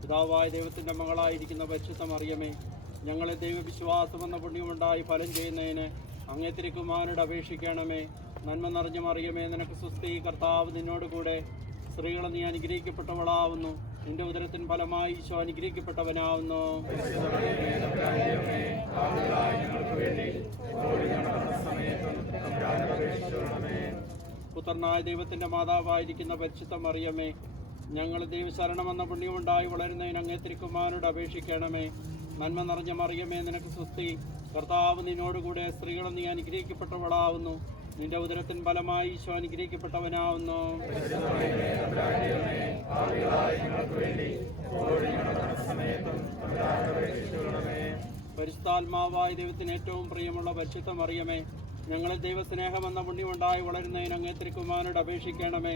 പിതാവായ ദൈവത്തിന്റെ മകളായിരിക്കുന്ന പരിശുദ്ധ മറിയമേ, ഞങ്ങളെ ദൈവവിശ്വാസം എന്ന പുണ്യമുണ്ടായി ഫലം ചെയ്യുന്നതിന് അങ്ങേ തിരുക്കുമാരനോട് അപേക്ഷിക്കണമേ. നന്മ നിറഞ്ഞ മറിയമേ, നിനക്ക് സ്വസ്തി, കർത്താവ് നിന്നോട് കൂടെ. സ്ത്രീകളെ നീ അനുഗ്രഹിക്കപ്പെട്ടവളാവുന്നു, നിന്റെ ഉദരത്തിൻ ഫലമായി ഈശോ അനുഗ്രഹിക്കപ്പെട്ടവനാവുന്നു. പുത്രനായ ദൈവത്തിന്റെ മാതാവായിരിക്കുന്ന പരിശുദ്ധ മറിയമേ, ഞങ്ങൾ ദൈവശരണമെന്ന പുണ്യമുണ്ടായി വളരുന്നതിന് അങ്ങേ തിരുക്കുമാരനോട് അപേക്ഷിക്കണമേ. നന്മ നിറഞ്ഞ മറിയമേ, നിനക്ക് സ്വസ്തി, കർത്താവ് നിന്നോടുകൂടെ. സ്ത്രീകളെ നീ അനുഗ്രഹിക്കപ്പെട്ടവളാവുന്നു, നിന്റെ ഉദരത്തിൻ ഫലമായി ഈശോ അനുഗ്രഹിക്കപ്പെട്ടവനാവുന്നു. പരിശുദ്ധാത്മാവായ ദൈവത്തിന് ഏറ്റവും പ്രിയമുള്ള പരിശുദ്ധ മറിയമേ, ഞങ്ങളിൽ ദൈവസ്നേഹമെന്ന പുണ്യമുണ്ടായി വളരുന്നതിന് അങ്ങേ തിരുക്കുമാരനോട് അപേക്ഷിക്കണമേ.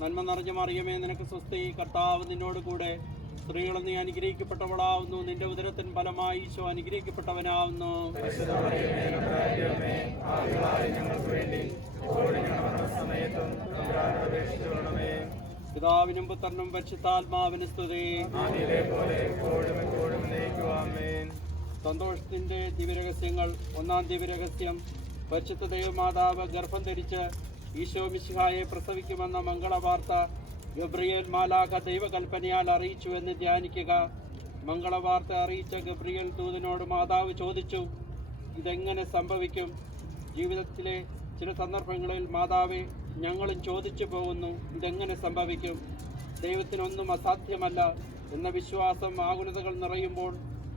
നന്മ നിറഞ്ഞ മറിയമേ, നിനക്ക് സ്വസ്തി, കർത്താവ് നിന്നോട് കൂടെ. സ്ത്രീകളെ നീ അനുഗ്രഹിക്കപ്പെട്ടവളാവുന്നു, നിന്റെ ഉദരത്തിൻ ഫലമായി ഈശോ അനുഗ്രഹിക്കപ്പെട്ടവനാവുന്നു. പിതാവിനും പുത്രനും പരിശുദ്ധാത്മാവിന് സ്തുതി. സന്തോഷത്തിന്റെ ദിവ്യരഹസ്യങ്ങൾ. ഒന്നാം ദിവ്യരഹസ്യം, പരിശുദ്ധ ദൈവമാതാവ് ഗർഭം ധരിച്ച് ഈശോ മിശിഹായെ പ്രസവിക്കുമെന്ന മംഗളവാർത്ത ഗബ്രിയേൽ മാലാഖ ദൈവകൽപ്പനയാൽ അറിയിച്ചു എന്ന് ധ്യാനിക്കുക. മംഗളവാർത്ത അറിയിച്ച ഗബ്രിയേൽ ദൂതനോട് മാതാവ് ചോദിച്ചു, ഇതെങ്ങനെ സംഭവിക്കും? ജീവിതത്തിലെ ചില സന്ദർഭങ്ങളിൽ മാതാവെ, ഞങ്ങളും ചോദിച്ചു പോകുന്നു, ഇതെങ്ങനെ സംഭവിക്കും? ദൈവത്തിനൊന്നും അസാധ്യമല്ല എന്ന വിശ്വാസം ആകുലതകൾ നിറയുമ്പോൾ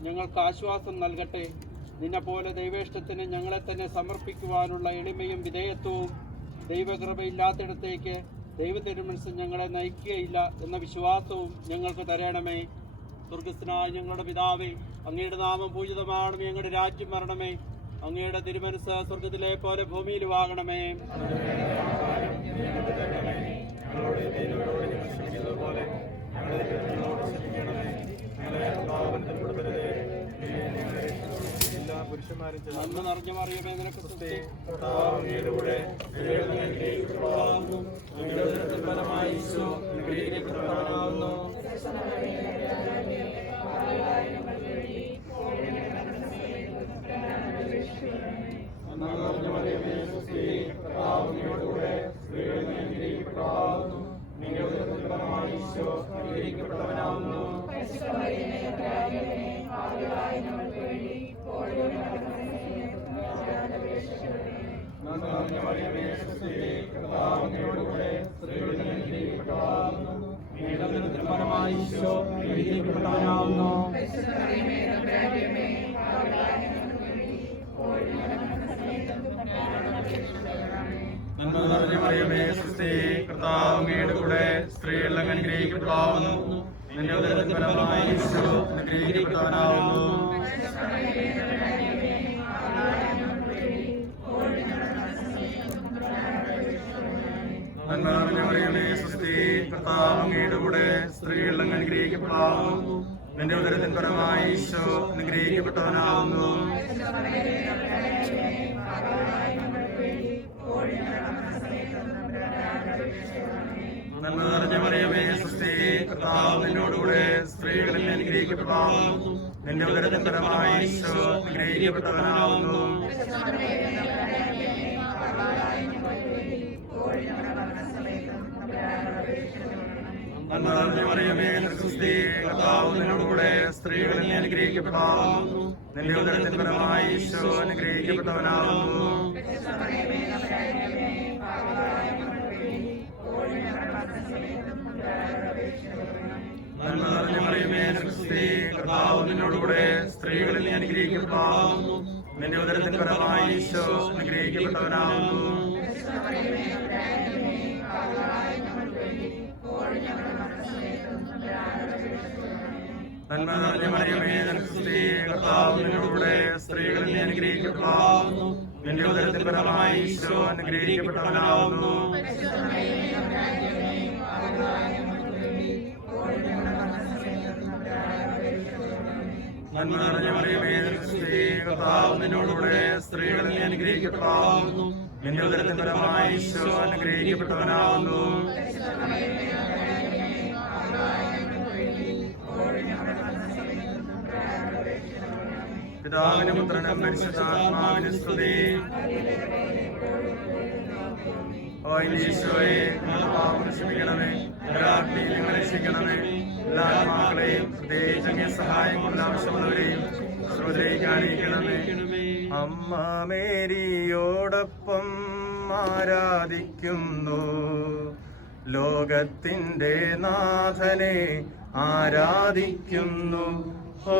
ഞങ്ങൾക്ക് ആശ്വാസം നൽകട്ടെ. നിന്നെപ്പോലെ ദൈവേഷ്ടത്തിന് ഞങ്ങളെ തന്നെ സമർപ്പിക്കുവാനുള്ള എളിമയും വിധേയത്വവും ദൈവകൃപയില്ലാത്തിടത്തേക്ക് ദൈവത്തിരുമനസ് ഞങ്ങളെ നയിക്കുകയില്ല എന്ന വിശ്വാസവും ഞങ്ങൾക്ക് തരണമേ. സ്വർഗസ്ഥനായ ഞങ്ങളുടെ പിതാവേ, അങ്ങയുടെ നാമം പൂജിതമാകണമേ. ഞങ്ങളുടെ രാജ്യം വരണമേ. അങ്ങയുടെ തിരുമനസ് സ്വർഗത്തിലെ പോലെ ഭൂമിയിലുമാകണമേ. നന്മ നിറഞ്ഞ മറിയമേ, നിനക്ക് സ്തുതി, ഫലമായി ഈശോ അനുഗ്രഹിക്കപ്പെട്ടവനാവുന്നു. നന്മ നിറഞ്ഞ മറിയമേ, സ്വസ്തി, കർത്താവ് അങ്ങയുടെ കൂടെ. സ്ത്രീകൾ അനുഗ്രഹിക്കപ്പെടാവുന്നു, നിന്റെ ഉദരത്തിൻ ഫലമായി ഈശോ അനുഗ്രഹിക്കപ്പെട്ടവനാവുന്നു. നന്മ നിറഞ്ഞ മറിയമേ, സ്വസ്തി, കർത്താവ് അങ്ങയുടെ കൂടെ. സ്ത്രീകൾ അനുഗ്രഹിക്കപ്പെടാവുന്നു, നിന്റെ ഉദരത്തിൻ ഫലമായി ഈശോ അനുഗ്രഹിക്കപ്പെട്ടവനാവുന്നു. നന്മ നിറഞ്ഞ മറിയമേ, സ്വസ്തി, കർത്താവ് നിന്നോടുകൂടെ. സ്ത്രീകളിൽ അനുഗ്രഹിക്കപ്പെടാവുന്നു, നിന്റെ ഉദരത്തിൻ ഫലമായി ഈശോ അനുഗ്രഹിക്കപ്പെട്ടവനാവുന്നു. നന്മ നിറഞ്ഞ മറിയമേ, സ്വസ്തി, കർത്താവ് നിന്നോടുകൂടെ. സ്ത്രീകളിൽ അനുഗ്രഹിക്കപ്പെടാവുന്നു, നിന്റെ ഉദരത്തിൻ ഫലമായി ഈശോ അനുഗ്രഹിക്കപ്പെട്ടവനാവുന്നു. നന്മ നിറഞ്ഞ മറിയമേ, സ്വസ്തി, കർത്താവ് നിന്നോടുകൂടെ. സ്ത്രീകളിൽ അനുഗ്രഹിക്കപ്പെടാവുന്നു, നിന്റെ ഉദരത്തിൻ ഫലമായി ഈശോ അനുഗ്രഹിക്കപ്പെട്ടവനാവുന്നു. നന്മ നിറഞ്ഞ മറിയമേ, സ്വസ്തി, കർത്താവ് നിന്നോടുകൂടെ. സ്ത്രീകളിൽ അനുഗ്രഹിക്കപ്പെടാവുന്നു, നിന്റെ ഉദരത്തിൻ ഫലമായി ഈശോ അനുഗ്രഹിക്കപ്പെട്ടവനാവുന്നു. നന്മ നിറഞ്ഞ മറിയമേ, സ്വസ്തി, കർത്താവ് നിന്നോടുകൂടെ. സ്ത്രീകളിൽ അനുഗ്രഹിക്കപ്പെടാവുന്നു, നിന്റെ ഉദരത്തിൻ ഫലമായി ഈശോ അനുഗ്രഹിക്കപ്പെട്ടവനാകുന്നു. പിതാവിനും പുത്രനും പരിശുദ്ധാത്മാവിനും സ്തുതി. ഓ ഈശോയെ, ഞങ്ങളുടെ പാപം ക്ഷമിക്കണമേ, രാത്രി ഞങ്ങളെ രക്ഷിക്കണമേ. എല്ലാ ആത്മാക്കളെയും പ്രത്യേകിച്ച് സഹായം കൊണ്ട് ആവശ്യമുള്ളവരെയും ശ്രദ്ധയിലേക്ക് ആനയിക്കണമേ. അമ്മ മേരിയോടൊപ്പം ആരാധിക്കുന്നു ലോകത്തിൻ്റെ നാഥനെ ആരാധിക്കുന്നു. ഓ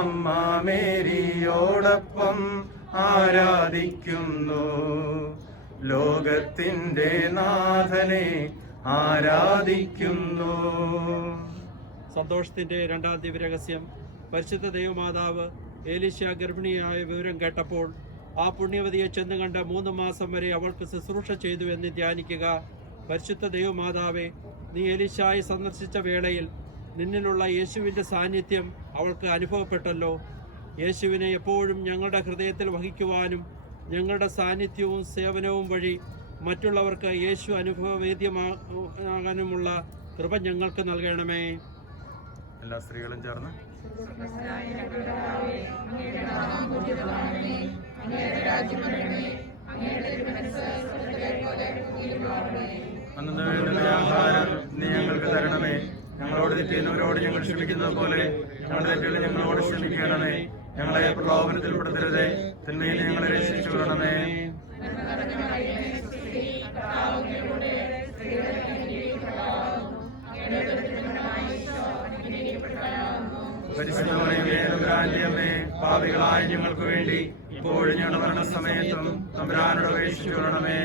അമ്മ മേരിയോടൊപ്പം ആരാധിക്കുന്നു ലോകത്തിൻ്റെ നാഥനെ ആരാധിക്കുന്നു. സന്തോഷത്തിന്റെ രണ്ടാം ദിവ്യരഹസ്യം. പരിശുദ്ധ ദൈവമാതാവ് ഏലീശ ഗർഭിണിയായ വിവരം കേട്ടപ്പോൾ ആ പുണ്യവതിയെ ചെന്ന് കണ്ട 3 മാസം വരെ അവൾക്ക് ശുശ്രൂഷ ചെയ്തു എന്ന് ധ്യാനിക്കുക. പരിശുദ്ധ ദൈവമാതാവെ, നീ ഏലീശായെ സന്ദർശിച്ച വേളയിൽ നിന്നിലുള്ള യേശുവിൻ്റെ സാന്നിധ്യം അവൾക്ക് അനുഭവപ്പെട്ടല്ലോ. യേശുവിനെ എപ്പോഴും ഞങ്ങളുടെ ഹൃദയത്തിൽ വഹിക്കുവാനും ഞങ്ങളുടെ സാന്നിധ്യവും സേവനവും വഴി മറ്റുള്ളവർക്ക് യേശു അനുഭവവേദ്യമാകാനുമുള്ള കൃപ ഞങ്ങൾക്ക് നൽകണമേ. എല്ലാ സ്ത്രീകളും ചേർന്ന് ആഹാരം നീ ഞങ്ങൾക്ക് തരണമേ. ഞങ്ങളോട് തെറ്റുന്നവരോട് ഞങ്ങൾ ക്ഷമിക്കുന്നത് പോലെ ഞങ്ങളുടെ തെറ്റുകൾ ഞങ്ങളോട് ക്ഷമിക്കണമേ. ഞങ്ങളെ പ്രലോഭനത്തിൽ പെടുത്തരുതേ, തിന്മയിൽ ഞങ്ങളെ രക്ഷിച്ചു വിടണമേ. പരിശുദ്ധമറിയമേ, തമ്പുരാന്റെയമ്മേ, പാപികളായ ഞങ്ങൾക്ക് വേണ്ടി ഇപ്പോഴും ഞങ്ങളുടെ മരണസമയത്തും തമ്പുരാനോട് അപേക്ഷിച്ചു വിടണമേ.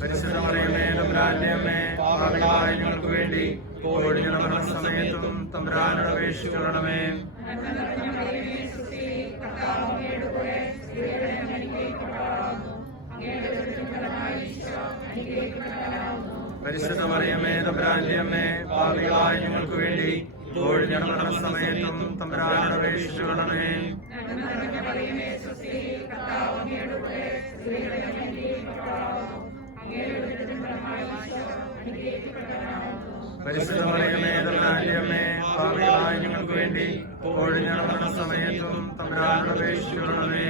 പരിശുദ്ധമറിയമേ, തമ്പുരാന്റെയമ്മേ, പാപികളായ ഞങ്ങൾക്ക് വേണ്ടി ഇപ്പോഴും ഞങ്ങളുടെ മരണസമയത്തും തമ്പുരാനോട് അപേക്ഷിച്ചു വിടണമേ. പരിശുദ്ധമറിയമേ, തമ്പുരാന്റെയമ്മേ, പാപികളായ ഞങ്ങൾക്ക് വേണ്ടി ഇപ്പോഴും ഞങ്ങളുടെ മരണസമയത്തും തമ്പുരാനോട് അപേക്ഷിച്ചു വിടണമേ. പരിശുദ്ധമറിയമേ, തമ്പുരാന്റെയമ്മേ, പാപികളായ ഞങ്ങൾക്ക് വേണ്ടി ഇപ്പോഴും ഞങ്ങളുടെ മരണസമയത്തും തമ്പുരാനോട് അപേക്ഷിച്ചു വിടണമേ.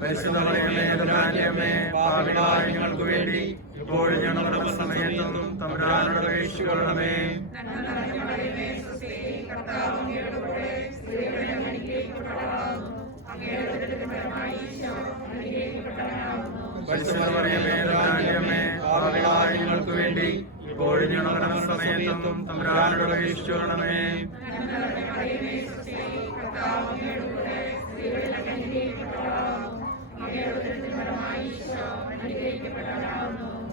പരിശുദ്ധമറിയമേ, തമ്പുരാന്റെയമ്മേ, പാപികളായ ഞങ്ങൾക്ക് വേണ്ടി ഇപ്പോഴും ഞങ്ങളുടെ മരണസമയത്തും തമ്പുരാനോട് അപേക്ഷിച്ചു കൊള്ളണമേ. പരിശുദ്ധമറിയമേ, തമ്പുരാന്റെയമ്മേ, പാപികളായ ഞങ്ങൾക്ക് വേണ്ടി ഇപ്പോഴും ഞങ്ങളുടെ മരണസമയത്തും തമ്പുരാനോട് അപേക്ഷിച്ചു കൊള്ളണമേ.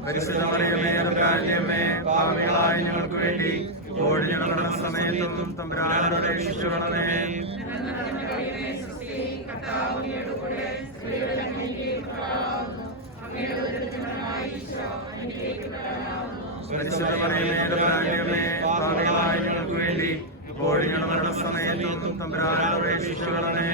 പരിശുദ്ധമറിയമേ, തമ്പുരാന്റെയമ്മേ, പാപികളായ ഞങ്ങൾക്ക് വേണ്ടി ഇപ്പോഴും ഞങ്ങളുടെ മരണസമയത്തും തമ്പുരാനോട് അപേക്ഷിച്ചു കൊള്ളണമേ. പരിശുദ്ധമറിയമേ, തമ്പുരാന്റെയമ്മേ, പാപികളായ ഞങ്ങൾക്ക് വേണ്ടി ഇപ്പോഴും ഞങ്ങളുടെ മരണസമയത്തും തമ്പുരാനോട് അപേക്ഷിച്ചു കൊള്ളണമേ.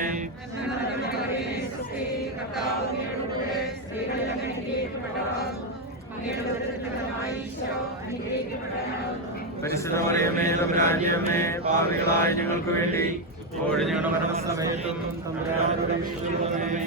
പരിശുദ്ധമറിയമേ, തമ്പുരാന്റെയമ്മേ, പാപികളായ ഞങ്ങൾക്ക് വേണ്ടി ഇപ്പോഴും ഞങ്ങളുടെ മരണസമയത്തും തമ്പുരാനോട് അപേക്ഷിച്ചു കൊള്ളണമേ.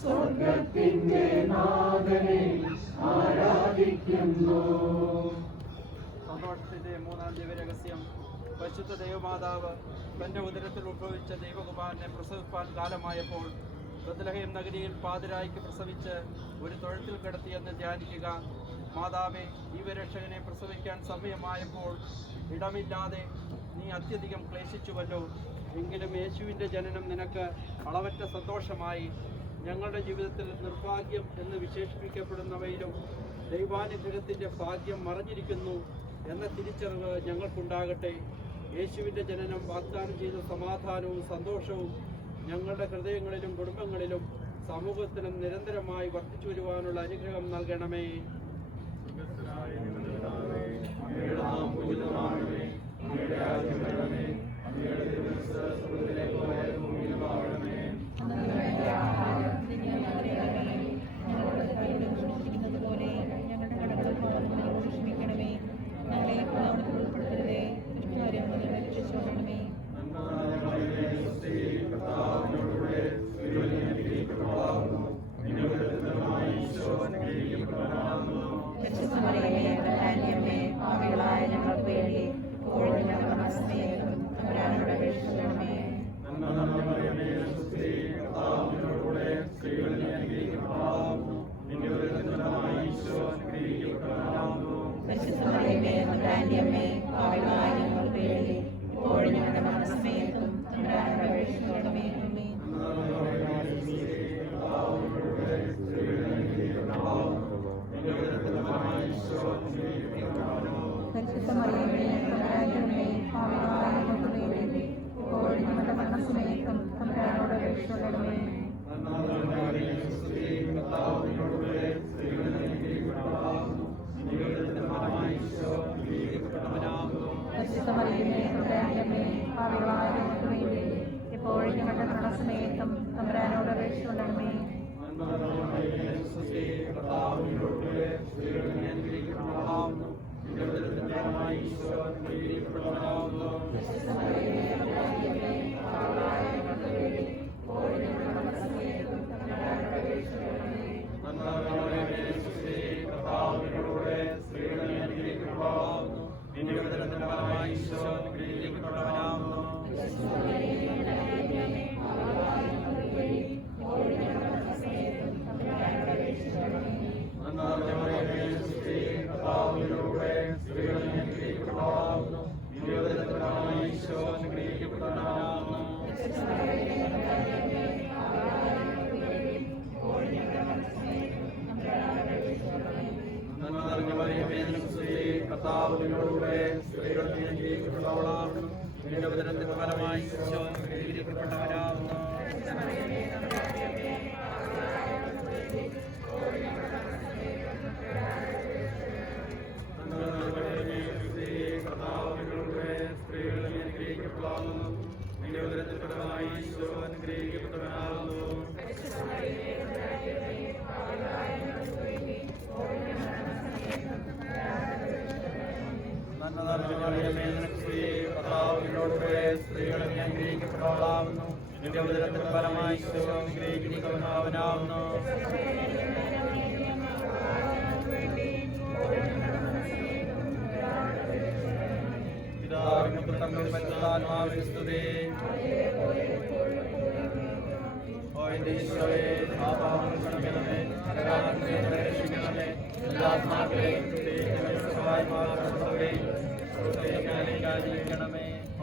സ്വർഗത്തിന്റെ നാഥനെ ആരാധിക്കുന്നു. സന്തോഷത്തിന്റെ മൂന്നാം ദിവ്യരഹസ്യം, പരിശുദ്ധ ദൈവമാതാവ് തന്റെ ഉദരത്തിൽ ഉത്ഭവിച്ച ദൈവകുമാരനെ പ്രസവിപ്പാൻ കാലമായപ്പോൾ ബത്ലഹേം നഗരിയിൽ പാതിരായ്ക്ക് പ്രസവിച്ച് ഒരു തൊഴുത്തിൽ കിടത്തിയെന്ന് ധ്യാനിക്കുക. മാതാവേ, ജീവരക്ഷകനെ പ്രസവിക്കാൻ സമയമായപ്പോൾ ഇടമില്ലാതെ നീ അത്യധികം ക്ലേശിച്ചുവല്ലോ. എങ്കിലും യേശുവിൻ്റെ ജനനം നിനക്ക് അളവറ്റ സന്തോഷമായി. ഞങ്ങളുടെ ജീവിതത്തിൽ നിർഭാഗ്യം എന്ന് വിശേഷിപ്പിക്കപ്പെടുന്നവയിലും ദൈവാനുഗ്രഹത്തിൻ്റെ ഭാഗ്യം മറഞ്ഞിരിക്കുന്നു എന്ന തിരിച്ചറിവ് ഞങ്ങൾക്കുണ്ടാകട്ടെ. യേശുവിൻ്റെ ജനനം വാഗ്ദാനം ചെയ്ത സമാധാനവും സന്തോഷവും ഞങ്ങളുടെ ഹൃദയങ്ങളിലും കുടുംബങ്ങളിലും സമൂഹത്തിലും നിരന്തരമായി വർദ്ധിച്ചു വരുവാനുള്ള അനുഗ്രഹം നൽകണമേ.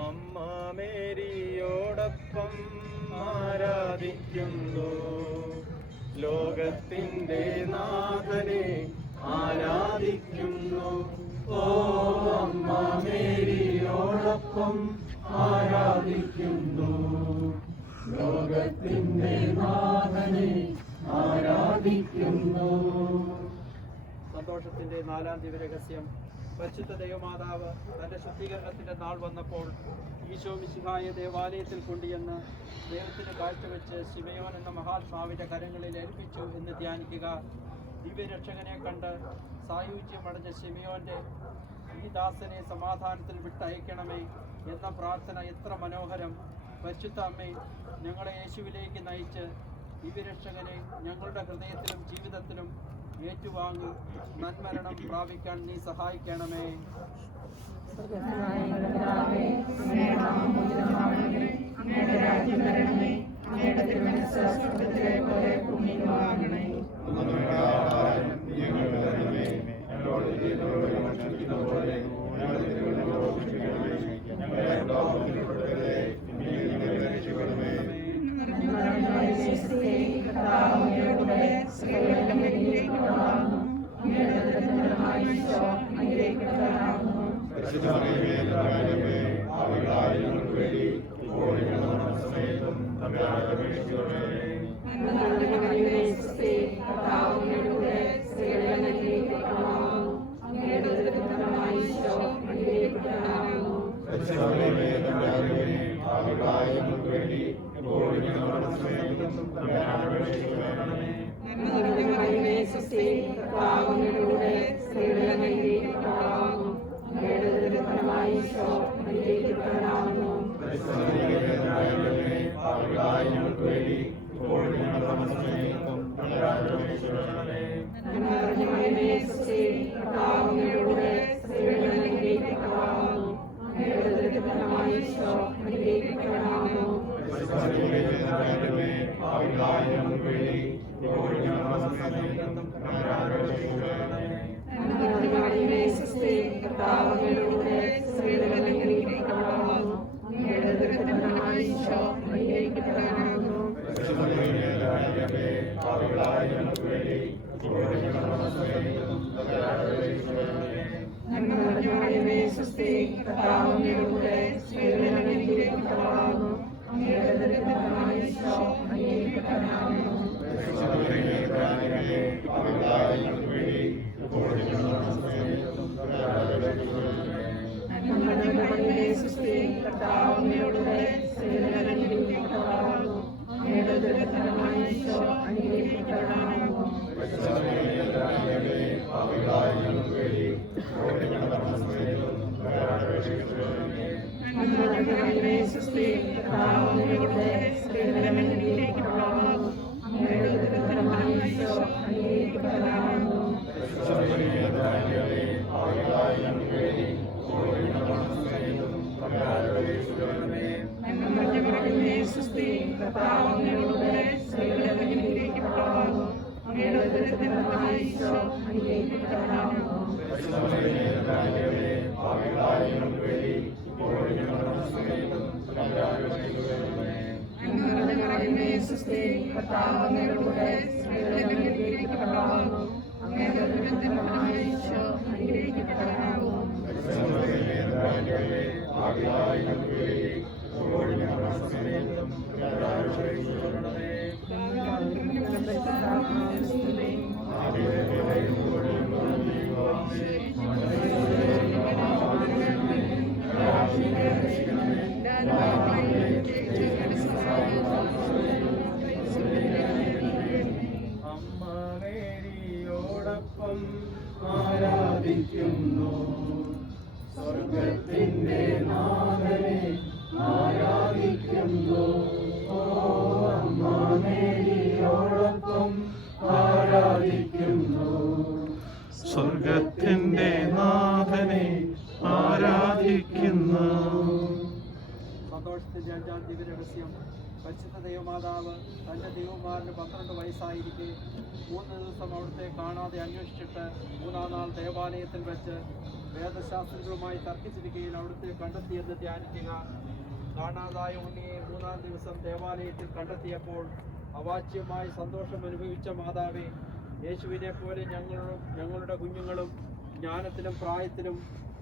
അമ്മ മേരിയോടൊപ്പം ആരാധിക്കുന്നു, ലോകത്തിന്റെ നാഥനെ ആരാധിക്കുന്നു. ഓ അമ്മ മേരിയോടൊപ്പം ആരാധിക്കുന്നു, ലോകത്തിന്റെ നാഥനെ ആരാധിക്കുന്നു. സന്തോഷത്തിന്റെ നാലാം ദിവ്യരഹസ്യം, പരിശുദ്ധ ദൈവമാതാവ് തന്റെ ശുദ്ധീകരണത്തിന്റെ നാൾ വന്നപ്പോൾ ഈശോ മിശിഹായെ ദേവാലയത്തിൽ കൊണ്ടുചെന്ന് ദൈവത്തിന് കാഴ്ചവെച്ച് ശിമയോൻ എന്ന മഹാത്മാവിന്റെ കരങ്ങളിൽ ഏൽപ്പിച്ചു എന്ന് ധ്യാനിക്കുക. ദിവ്യരക്ഷകനെ കണ്ട് സായുജ്യമടഞ്ഞ ശിമയോന്റെ ഈ ദാസനെ സമാധാനത്തിൽ വിട്ടയക്കണമേ എന്ന പ്രാർത്ഥന എത്ര മനോഹരം. പരിശുദ്ധ അമ്മേ, ഞങ്ങളെ യേശുവിലേക്ക് നയിച്ച് ദിവ്യരക്ഷകനെ ഞങ്ങളുടെ ഹൃദയത്തിലും ജീവിതത്തിലും ഏറ്റുവാങ്ങി നന്മരണം പ്രാപിക്കാൻ നീ സഹായിക്കണമേ. ആരാധിക്കുന്നു സ്വർഗത്തിന്റെ നാഥനെ ആരാധിക്കുന്നു. ഓ അമ്മ മേരിയോടൊപ്പം ആരാധിക്കുന്നു. സ്വർഗത്തിന്റെ നാഥനെ ആരാധിക്കുന്നു. സന്തോഷത്തിന്റെ അഞ്ചാം ദിവ്യരഹസ്യം. പരിശുദ്ധ ദൈവമാതാവ് തൻ്റെ ദൈവകുമാരന് 12 വയസ്സായിരിക്കെ 3 ദിവസം അവിടുത്തെ കാണാതെ അന്വേഷിച്ചിട്ട് 3-ാം നാൾ ദേവാലയത്തിൽ വെച്ച് വേദശാസ്ത്രികളുമായി തർക്കിച്ചിരിക്കുകയിൽ അവിടുത്തെ കണ്ടെത്തിയെന്ന് ധ്യാനിക്കുക. കാണാതായ ഉണ്ണിയെ 3-ാം ദിവസം ദേവാലയത്തിൽ കണ്ടെത്തിയപ്പോൾ അവാച്യമായി സന്തോഷം അനുഭവിച്ച മാതാവേ, യേശുവിനെ പോലെ ഞങ്ങളുടെ കുഞ്ഞുങ്ങളും ജ്ഞാനത്തിലും പ്രായത്തിലും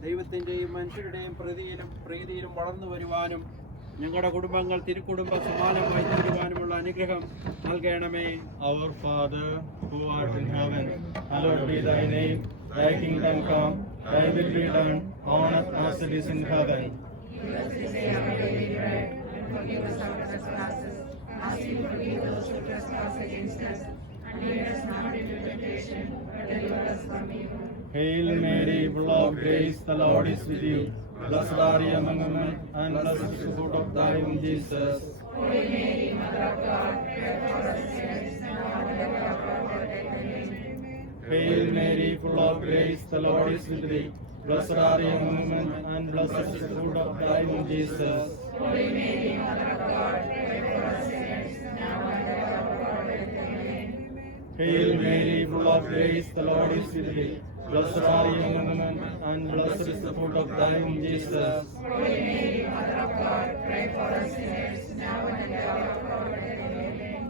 ദൈവത്തിൻ്റെയും മനുഷ്യരുടെയും പ്രീതിയിലും വളർന്നു വരുവാനും ഞങ്ങളുടെ കുടുംബങ്ങൾ തിരുക്കുടുംബ സമാനമായി തീരുവാനുമുള്ള അനുഗ്രഹം നൽകണമേ. Our Father, who art in heaven, hallowed be thy name. Thy kingdom come, thy will be done, on earth as it is in heaven. Give us this day our daily bread, and forgive us our trespasses, as we forgive those who trespass against us. And lead us not into temptation, but deliver us from evil. Hail Mary, full of grace, the Lord is with you. Blessed are you among women, and blessed is the fruit of thy womb, Jesus. Holy Mary, Mother of God, pray for us sinners, now and at the hour of our death. Amen. Hail Mary, full of grace, the Lord is with thee. Blessed are you among women, and blessed is the fruit of thy womb, Jesus. Holy Mary, Mother of God, pray for us sinners, now and at the hour of our death. Amen. Hail Mary, full of grace, the Lord is with thee. Blessed are you among women, and blessed is the fruit of thy womb, Jesus. Holy Mary, Mother of God, pray for us sinners, now and at the hour of our death. Amen.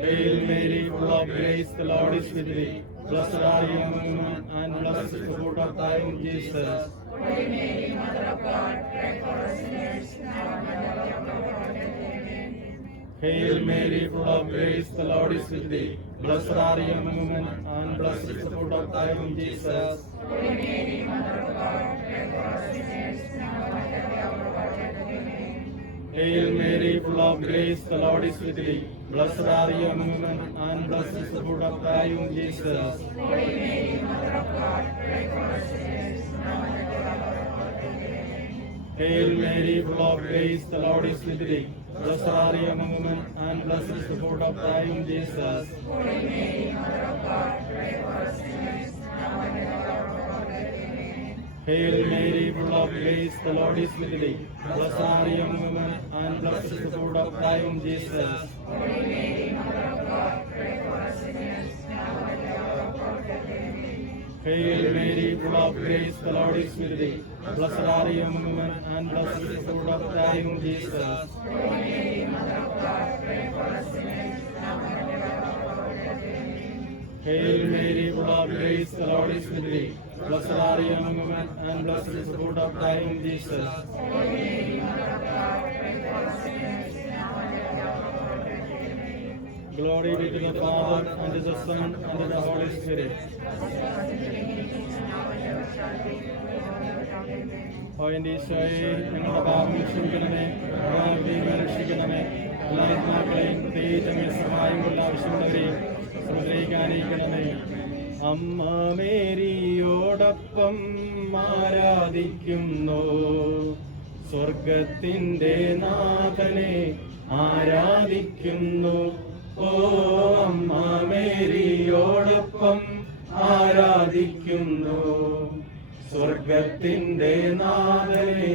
Hail Mary, full of grace, the Lord is with thee. Blessed are you among women, and blessed is the fruit of thy womb, Jesus. Holy Mary, Mother of God, pray for us sinners, now and at the hour of our death. Amen. Hail Mary, full of grace, the Lord is with thee. Blessed are you among women, and blessed is the fruit of thy womb, Jesus. Holy Mary, Mother of God, pray for us sinners, now and at the hour of our death. Amen. Hail Mary, full of grace, the Lord is with thee. Blessed are you among women, and blessed is the fruit of thy womb, Jesus. Holy Mary, Mother of God, pray for us sinners, now and at the hour of our death. Amen. Hail Mary, full of grace, the Lord is with thee. Blessed are you among women, and blessed is the fruit of thy womb, Jesus. Holy Mary, Mother of God, pray for us sinners, now and at the hour of our death. Amen. Hail Mary, full of grace, the Lord is with thee. Blessed are you among women, and blessed is the fruit of thy womb, Jesus. Holy Mary, Mother of God, pray for us sinners, now and at the hour of our death. Amen. Hail Mary, full of grace, the Lord is with thee. Blessed are you among women, and blessed is the fruit of thy womb, Jesus. Holy Mary, Mother of God, pray for us sinners, now and at the hour of our death. Amen. Hail Mary, full of grace, the Lord is with thee. Blessed are you among women, and blessed is the fruit of thy womb, Jesus. Holy Mary, Mother of God, pray for us sinners, now and at the hour of our death. Amen. Glory be to the Father, and to the Son, and to the Holy Spirit. ഓ എൻ്റെ ഈശോയെ, ഞങ്ങളുടെ പാപങ്ങൾ ക്ഷമിക്കണമേ, ഞങ്ങളെ രക്ഷിക്കണമേ. എല്ലാ ആത്മാക്കളെയും പ്രത്യേകിച്ച് അങ്ങേ സഹായം കൊണ്ട് ആവശ്യമുള്ളവരെയും ശ്രദ്ധിക്കാനിരിക്കണമേ. അമ്മ മേരിയോടൊപ്പം ആരാധിക്കുന്നു, സ്വർഗത്തിൻ്റെ നാഥനെ ആരാധിക്കുന്നു. ഓ അമ്മ മേരിയോടൊപ്പം ആരാധിക്കുന്നു, സ്വർഗത്തിൻ്റെ നാഥനെ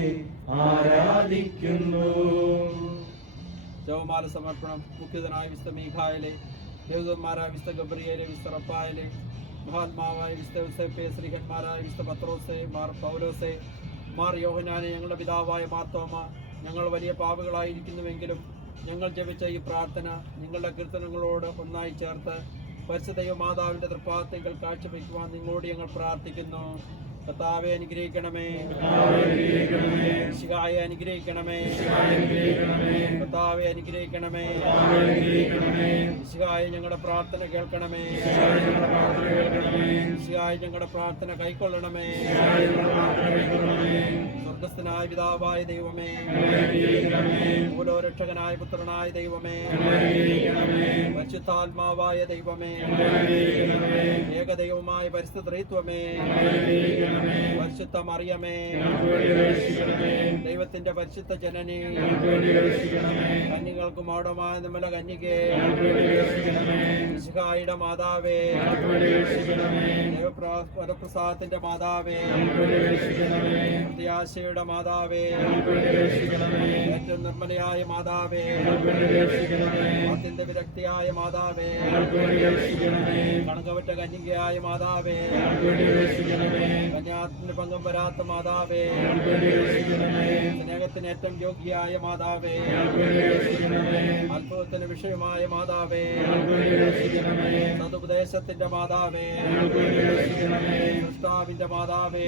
ആരാധിക്കുന്നു. ജപമാല സമർപ്പണം. മുഖ്യതനായ വിശുദ്ധ മീഖായേലെ, ദേവദൂതന്മാരായ വിശുദ്ധ ഗബ്രിയേലെ, വിശുദ്ധ റഫായേലെ, മഹാത്മാവായ വിശുദ്ധ യോസേപ്പേ, ശ്രീഹന്മാരായ വിശുദ്ധ പത്രോസേ, മാർ പൗലോസേ, മാർ യോഹന്നാനെ, ഞങ്ങളുടെ പിതാവായ മാർത്തോമ, ഞങ്ങൾ വലിയ പാപികളായിരിക്കുന്നുവെങ്കിലും ഞങ്ങൾ ജപിച്ച ഈ പ്രാർത്ഥന നിങ്ങളുടെ കീർത്തനങ്ങളോട് ഒന്നായി ചേർത്ത് പരിശുദ്ധ മാതാവിന്റെ തൃപ്പാദത്തിൽ കാഴ്ചവെക്കുവാൻ നിങ്ങളോട് ഞങ്ങൾ പ്രാർത്ഥിക്കുന്നു. കർത്താവെ അനുഗ്രഹിക്കണമേ, ശിഹായെ അനുഗ്രഹിക്കണമേ, കർത്താവെ അനുഗ്രഹിക്കണമേ, ശിഹായെ ഞങ്ങളുടെ പ്രാർത്ഥന കേൾക്കണമേ, ശിഹായെ ഞങ്ങളുടെ പ്രാർത്ഥന കൈക്കൊള്ളണമേ. സ്വർഗസ്ഥനായ പിതാവായ ദൈവമേ, മൂലരക്ഷകനായ പുത്രനായ ദൈവമേ, പരിശുദ്ധാത്മാവായ ദൈവമേ, ഏകദൈവമായ പരിശുദ്ധ ത്രിത്വമേ, പരിശുദ്ധ മറിയമേ, ദൈവത്തിന്റെ പരിശുദ്ധ ജനനി, കന്യകൾക്ക് മൗഢമായ നിർമ്മല കന്യകേ, മിശിഹായുടെ മാതാവേ, വരപ്രസാദത്തിന്റെ മാതാവേ, പ്രത്യാശയുടെ മാതാവേ, ഏറ്റവും നിർമ്മലയായ മാതാവേ, അത്യന്ത വിരക്തിയായ മാതാവേ, കണക്കവറ്റ കന്യകയായ മാതാവേ, കന്യാത്തിന് പങ്കം വരാത്ത മാതാവേ, സ്നേഹത്തിന് ഏറ്റവും യോഗ്യയായ മാതാവേ, അത്ഭുതത്തിന് വിഷയമായ മാതാവേ, സതുപദേശത്തിന്റെ മാതാവേ, കർത്താവിന്റെ മാതാവേ,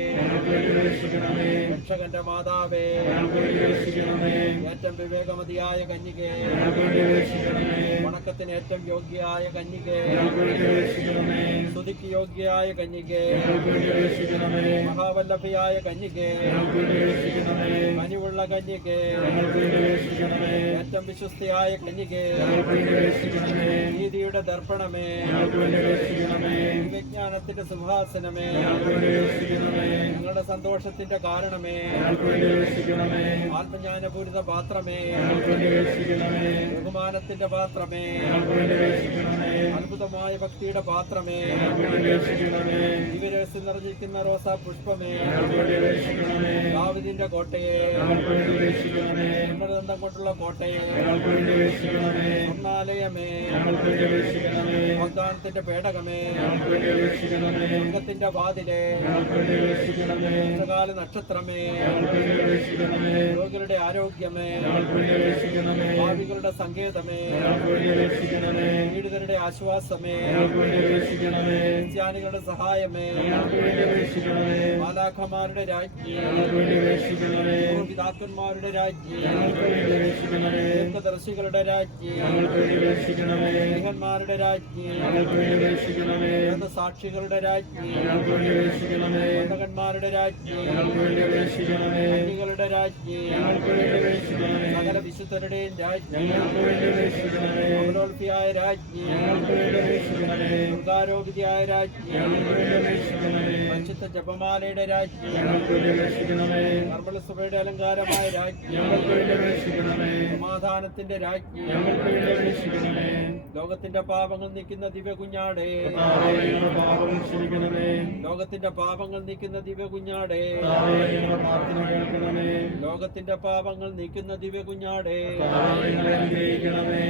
രക്ഷകന്റെ മാതാവേ, ഞങ്ങൾക്ക് വേണ്ടി അപേക്ഷിക്കണമേ. ഏറ്റവും വിവേകമതിയായ കന്യകേ, ഞങ്ങൾക്ക് വേണ്ടി അപേക്ഷിക്കണമേ. വണക്കത്തിന് ഏറ്റവും യോഗ്യയായ കന്യകേ, ഞങ്ങൾക്ക് വേണ്ടി അപേക്ഷിക്കണമേ. സ്തുതിക്ക് യോഗ്യയായ കന്യകേ, ഞങ്ങൾക്ക് വേണ്ടി അപേക്ഷിക്കണമേ. മഹാവല്ലഭയായ കന്യകേ, ഞങ്ങൾക്ക് വേണ്ടി അപേക്ഷിക്കണമേ. കനിവുള്ള കന്യകേ, ഞങ്ങൾക്ക് വേണ്ടി അപേക്ഷിക്കണമേ. ഏറ്റവും വിശ്വസ്തയായ കന്യകേ, ഞങ്ങൾക്ക് വേണ്ടി അപേക്ഷിക്കണമേ. നീതിയുടെ ദർപ്പണമേ, ഞങ്ങൾക്ക് വേണ്ടി അപേക്ഷിക്കണമേ. വിജ്ഞാനത്തിന്റെ സിംഹാസനമേ, ഞങ്ങൾക്ക് വേണ്ടി അപേക്ഷിക്കണമേ. ഞങ്ങളുടെ സന്തോഷത്തിന്റെ കാരണമേ, ഞങ്ങൾക്ക് വേണ്ടി അപേക്ഷിക്കണമേ. ആത്മജ്ഞാനപൂരിത പാത്രമേ, ഞങ്ങൾക്ക് വേണ്ടി അപേക്ഷിക്കണമേ. ബഹുമാനത്തിന്റെ പാത്രമേ, ഞങ്ങൾക്ക് വേണ്ടി അപേക്ഷിക്കണമേ. അത്ഭുതമായ ഭക്തിയുടെ പാത്രമേ, ഞങ്ങൾക്ക് വേണ്ടി അപേക്ഷിക്കണമേ. ദിവരസം നിറഞ്ഞിരിക്കുന്ന റോസാ പുഷ്പമേ, ഞങ്ങൾക്ക് വേണ്ടി അപേക്ഷിക്കണമേ. ദാവീദിന്റെ കോട്ടയെ, ഞങ്ങൾക്ക് വേണ്ടി അപേക്ഷിക്കണമേ. ദന്തം കൊണ്ടുള്ള കോട്ടയെ, ഞങ്ങൾക്ക് വേണ്ടി അപേക്ഷിക്കണമേ. സ്വർണ്ണാലയമേ, ഞങ്ങൾക്ക് വേണ്ടി അപേക്ഷിക്കണമേ. വാഗ്ദാനത്തിന്റെ പേടകമേ, ഞങ്ങൾക്ക് വേണ്ടി അപേക്ഷിക്കണമേ. സ്വർഗത്തിന്റെ വാതിലെ, ഞങ്ങൾക്ക് വേണ്ടി അപേക്ഷിക്കണമേ. ഉച്ചകാല നക്ഷത്രമേ, ഞങ്ങൾക്ക് വേണ്ടി അപേക്ഷിക്കണമേ. രോഗികളുടെ ആരോഗ്യമേ, ഞങ്ങൾക്ക് വേണ്ടി അപേക്ഷിക്കണമേ. ഭാവികളുടെ സങ്കേതമേ, ഞങ്ങൾക്ക് വേണ്ടി അപേക്ഷിക്കണമേ. പീഡിതരുടെ ആശ്വാസമേ, ഞങ്ങൾക്ക് വേണ്ടി അപേക്ഷിക്കണമേ. ക്രിസ്ത്യാനികളുടെ സഹായമേ, ഞങ്ങൾക്ക് വേണ്ടി അപേക്ഷിക്കണമേ. മാലാഖമാരുടെ രാജ്ഞി, ഞങ്ങൾക്ക് വേണ്ടി അപേക്ഷിക്കണമേ. പിതാക്കന്മാരുടെ രാജ്ഞി, ഞങ്ങൾക്ക് വേണ്ടി അപേക്ഷിക്കണമേ. ദീർഘദർശികളുടെ രാജ്ഞി, ഞങ്ങൾക്ക് വേണ്ടി അപേക്ഷിക്കണമേ. സ്നേഹന്മാരുടെ രാജ്ഞി, ഞങ്ങൾക്ക് വേണ്ടി അപേക്ഷിക്കണമേ. സാക്ഷികളുടെ രാജ്ഞി, ഞങ്ങൾക്ക് വേണ്ടി അപേക്ഷിക്കണമേ. മകന്മാരുടെ രാജ്ഞി, ഞങ്ങൾക്ക് വേണ്ടി അപേക്ഷിക്കണമേ. കന്യകളുടെ രാജ്ഞി, ഞങ്ങൾക്ക് വേണ്ടി അപേക്ഷിക്കണമേ. സകല വിശുദ്ധരുടെയും രാജ്ഞി, ഞങ്ങൾക്ക് വേണ്ടി അപേക്ഷിക്കണമേ. അമലോത്ഭയായ രാജ്ഞി, ഞങ്ങൾക്ക് വേണ്ടി അപേക്ഷിക്കണമേ. ദുർഗാരോപിതയായ രാജ്ഞി, ഞങ്ങൾക്ക് വേണ്ടി അപേക്ഷിക്കണമേ. പരിശുദ്ധ ജപമാലയുടെ രാജ്ഞി, ഞങ്ങൾക്ക് വേണ്ടി അപേക്ഷിക്കണമേ. നിർമ്മലസഭയുടെ അലങ്കാരമായ രാജ്ഞി, ഞങ്ങൾക്ക് വേണ്ടി അപേക്ഷിക്കണമേ. സമാധാനത്തിന്റെ രാജ്ഞി, ഞങ്ങൾക്ക് വേണ്ടി അപേക്ഷിക്കണമേ. ലോകത്തിന്റെ പാപങ്ങൾ നീക്കുന്ന ദിവ്യ കുഞ്ഞാടേ, കർത്താവേ, ഞങ്ങളുടെ പാപങ്ങൾ ക്ഷമിക്കണമേ. ലോകത്തിന്റെ പാപങ്ങൾ നീക്കുന്ന ദിവ്യ കുഞ്ഞാടേ, കർത്താവേ, ഞങ്ങളുടെ പ്രാർത്ഥന കേൾക്കണമേ. ലോകത്തിന്റെ പാപങ്ങൾ നീക്കുന്ന ദിവ്യ കുഞ്ഞാടേ, കർത്താവേ, ഞങ്ങളെ അനുഗ്രഹിക്കണമേ.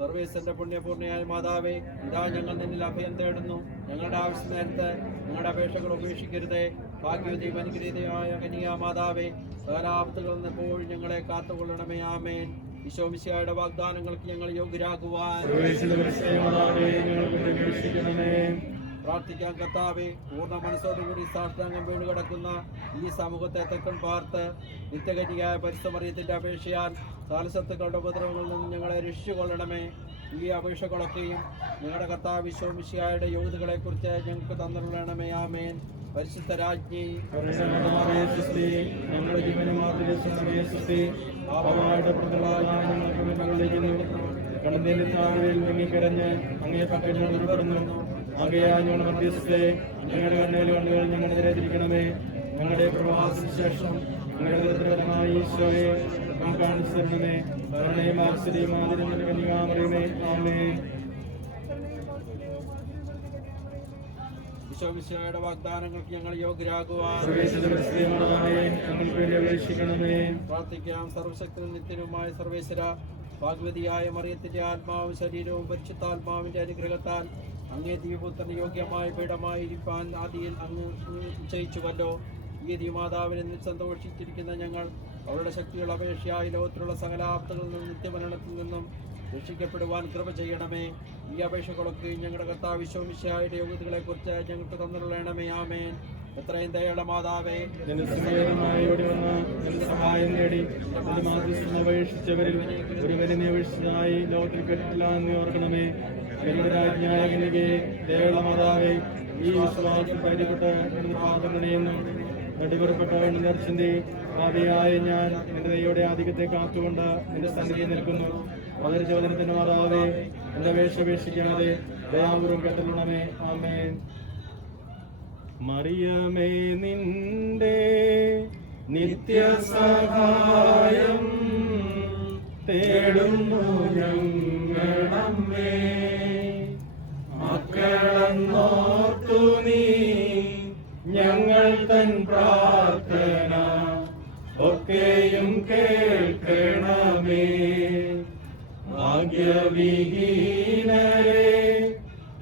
സർവേശ്വരന്റെ പുണ്യപൂർണ്ണയായ മാതാവേ, ഇതാ ഞങ്ങൾ നിന്നിൽ അഭയം തേടുന്നു. ഞങ്ങളുടെ ആവശ്യ നേരത്ത് ഞങ്ങളുടെ അപേക്ഷകൾ ഉപേക്ഷിക്കരുതേ. ഭാഗ്യവതിയും അനുഗ്രഹീതയായ കന്യാ മാതാവേ, സകലാപത്തുകളിൽ നിന്ന് എപ്പോഴും ഞങ്ങളെ കാത്തുകൊള്ളണമേ. ആമേൻ. ഈശോമിശിഹായുടെ വാഗ്ദാനങ്ങൾക്ക് ഞങ്ങൾ യോഗ്യരാകുവാൻ സർവേശ്വര പരിശുദ്ധമാതാവേ, ഞങ്ങൾക്ക് വേണ്ടി അപേക്ഷിക്കണമേ. പ്രാർത്ഥിക്കാൻ. കർത്താവേ, പൂർണ്ണ മനസ്സോടുകൂടി സാഷ്ടാംഗം വീണ് കിടക്കുന്ന ഈ സമൂഹത്തെ തെക്കൻ പാർത്ത് നിത്യകന്യയായ പരിസമറിയത്തിന്റെ അപേക്ഷയാൽ സാലസത്തുക്കളുടെ ഉപദ്രവങ്ങളിൽ നിന്ന് ഞങ്ങളെ രക്ഷിച്ചുകൊള്ളണമേ. ഈ അപേക്ഷകളൊക്കെയും ഞങ്ങളുടെ കർത്താവ് ഈശോമിശിഹായുടെ യോഗ്യതകളെ കുറിച്ച് ഞങ്ങൾക്ക് തന്നിരണമേ. ആമേൻ. പരിശുദ്ധ രാജ്ഞി, പരിശുദ്ധമാതാവേ, സ്തുതി. ഞങ്ങളുടെ ജീവനും ആത്മവിശ്വാസമേ, സ്തുതി. പാപമായിട്ട് പ്രതികളായ ഞങ്ങൾക്ക് വേണ്ടിയുള്ളതിന് കടന്നിൽ താഴെയിൽ മുങ്ങിക്കിടഞ്ഞ് അങ്ങേ പക്കൽ ഞങ്ങൾ ഉൾപ്പെടുന്നു. ആകയാൽ ഞങ്ങളുടെ മധ്യസ്ഥത്തെ ഞങ്ങളുടെ കണ്ണുകൾ കണ്ണുകൾ ഞങ്ങളുടെ തിരിക്കണമേ. ഞങ്ങളുടെ പ്രവാസത്തിന് ശേഷം ഞങ്ങളുടെ ദരിദ്രമായ ഈശോയെ കാണിച്ചു തരണമേ. കരുണയും വാത്സല്യവും ആദരവും കന്യകാമറിയമേ. ആമേൻ. ഈശോമിശിഹായുടെ വാഗ്ദാനങ്ങൾക്ക് ഞങ്ങൾ യോഗ്യരാകുവാൻ സർവേശ്വര പരിശുദ്ധമാതാവേ, ഞങ്ങൾക്ക് വേണ്ടി അപേക്ഷിക്കണമേ. പ്രാർത്ഥിക്കാം. സർവശക്തനും നിത്യനുമായ സർവേശ്വര, ഭാഗ്യവതിയായ മറിയത്തിന്റെ ആത്മാവും ശരീരവും പരിശുദ്ധാത്മാവിന്റെ അനുഗ്രഹത്താൽ അങ്ങേ ദിവ്യപുത്രന് യോഗ്യമായ പീഠമായിരിക്കാൻ ആദിയിൽ അങ്ങ് നിശ്ചയിച്ചുവല്ലോ. ഈ ദിവ്യമാതാവിനെ സന്തോഷിച്ചിരിക്കുന്ന ഞങ്ങൾ അവരുടെ ശക്തിയുള്ള അപേക്ഷയായി ലോകത്തിലുള്ള സകലാപ്തകളിൽ നിന്നും നിത്യമരണത്തിൽ നിന്നും രക്ഷിക്കപ്പെടുവാൻ കൃപ ചെയ്യണമേ. ഈ അപേക്ഷകളൊക്കെ ഞങ്ങളുടെ കർത്താവ് ഈശോമിശിഹായുടെ യോഗ്യതകളെ കുറിച്ച് ഞങ്ങൾക്ക് തന്നിരണമേ. ആമേൻ. എത്രയും ദയയുള്ള മാതാവേ, നിന്റെ സഹായമായി ഓടി വന്ന് നിന്റെ സഹായം നേടി നിന്റെ മാധ്യസ്ഥം അപേക്ഷിച്ചവരിൽ ഒരുവനെ നീ അപേക്ഷിച്ചതായി ലോകത്തിൽ കേട്ടിട്ടില്ല എന്ന് ഓർക്കണമേ. ഞങ്ങളുടെ രാജ്ഞിയായ കന്യകേ, ദയയുള്ള മാതാവേ, ഈ വിശ്വാസത്തിൽ പരിധിപ്പെട്ട് നിന്റെ പാദം നനയുന്നു. നടുപുറപ്പെട്ട നേർച്ചിന്റെ പാപിയായ ഞാൻ നിന്റെ ദൈവയുടെ ആധിക്യത്തെ കാത്തുകൊണ്ട് നിന്റെ സന്നിധിയിൽ നിൽക്കുന്നു. അവതരിച്ച വചനത്തിന്റെ മാതാവേ, എന്റെ അപേക്ഷ ഉപേക്ഷിക്കാതെ ദയാപൂർവം കേട്ടണമേ. ആമേൻ. മറിയമേ, നിന്റെ നിത്യസഹായം തേടുന്നു ഞങ്ങളമ്മേ. മക്കളെന്നോർത്തു നീ ഞങ്ങൾ തൻ പ്രാർത്ഥന ഒക്കെയും കേൾക്കണമേ. ഭാഗ്യവിഹീനരെ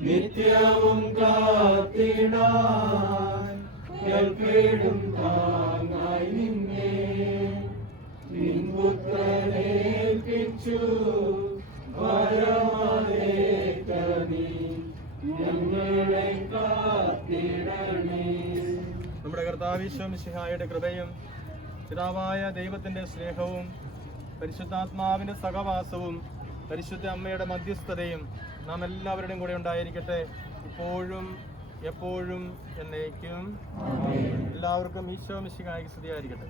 നിത്യവും കാത്തിടാൻ കേൾക്കേടും താങ്ങായി നിന്നെ നിൻപുത്രനേൽപ്പിച്ചു വരമേകനീ ഞങ്ങളെ കാത്തിടണേ. നമ്മുടെ കർത്താവ് ഈശോ മിശിഹായുടെ കൃപയും പിതാവായ ദൈവത്തിൻ്റെ സ്നേഹവും പരിശുദ്ധാത്മാവിൻ്റെ സഹവാസവും പരിശുദ്ധ അമ്മയുടെ മധ്യസ്ഥതയും നാം എല്ലാവരുടെയും കൂടെ ഉണ്ടായിരിക്കട്ടെ, ഇപ്പോഴും എപ്പോഴും എന്നേക്കും. എല്ലാവർക്കും ഈശോ മിശിഹായ്ക്ക് സ്തുതിയായിരിക്കട്ടെ.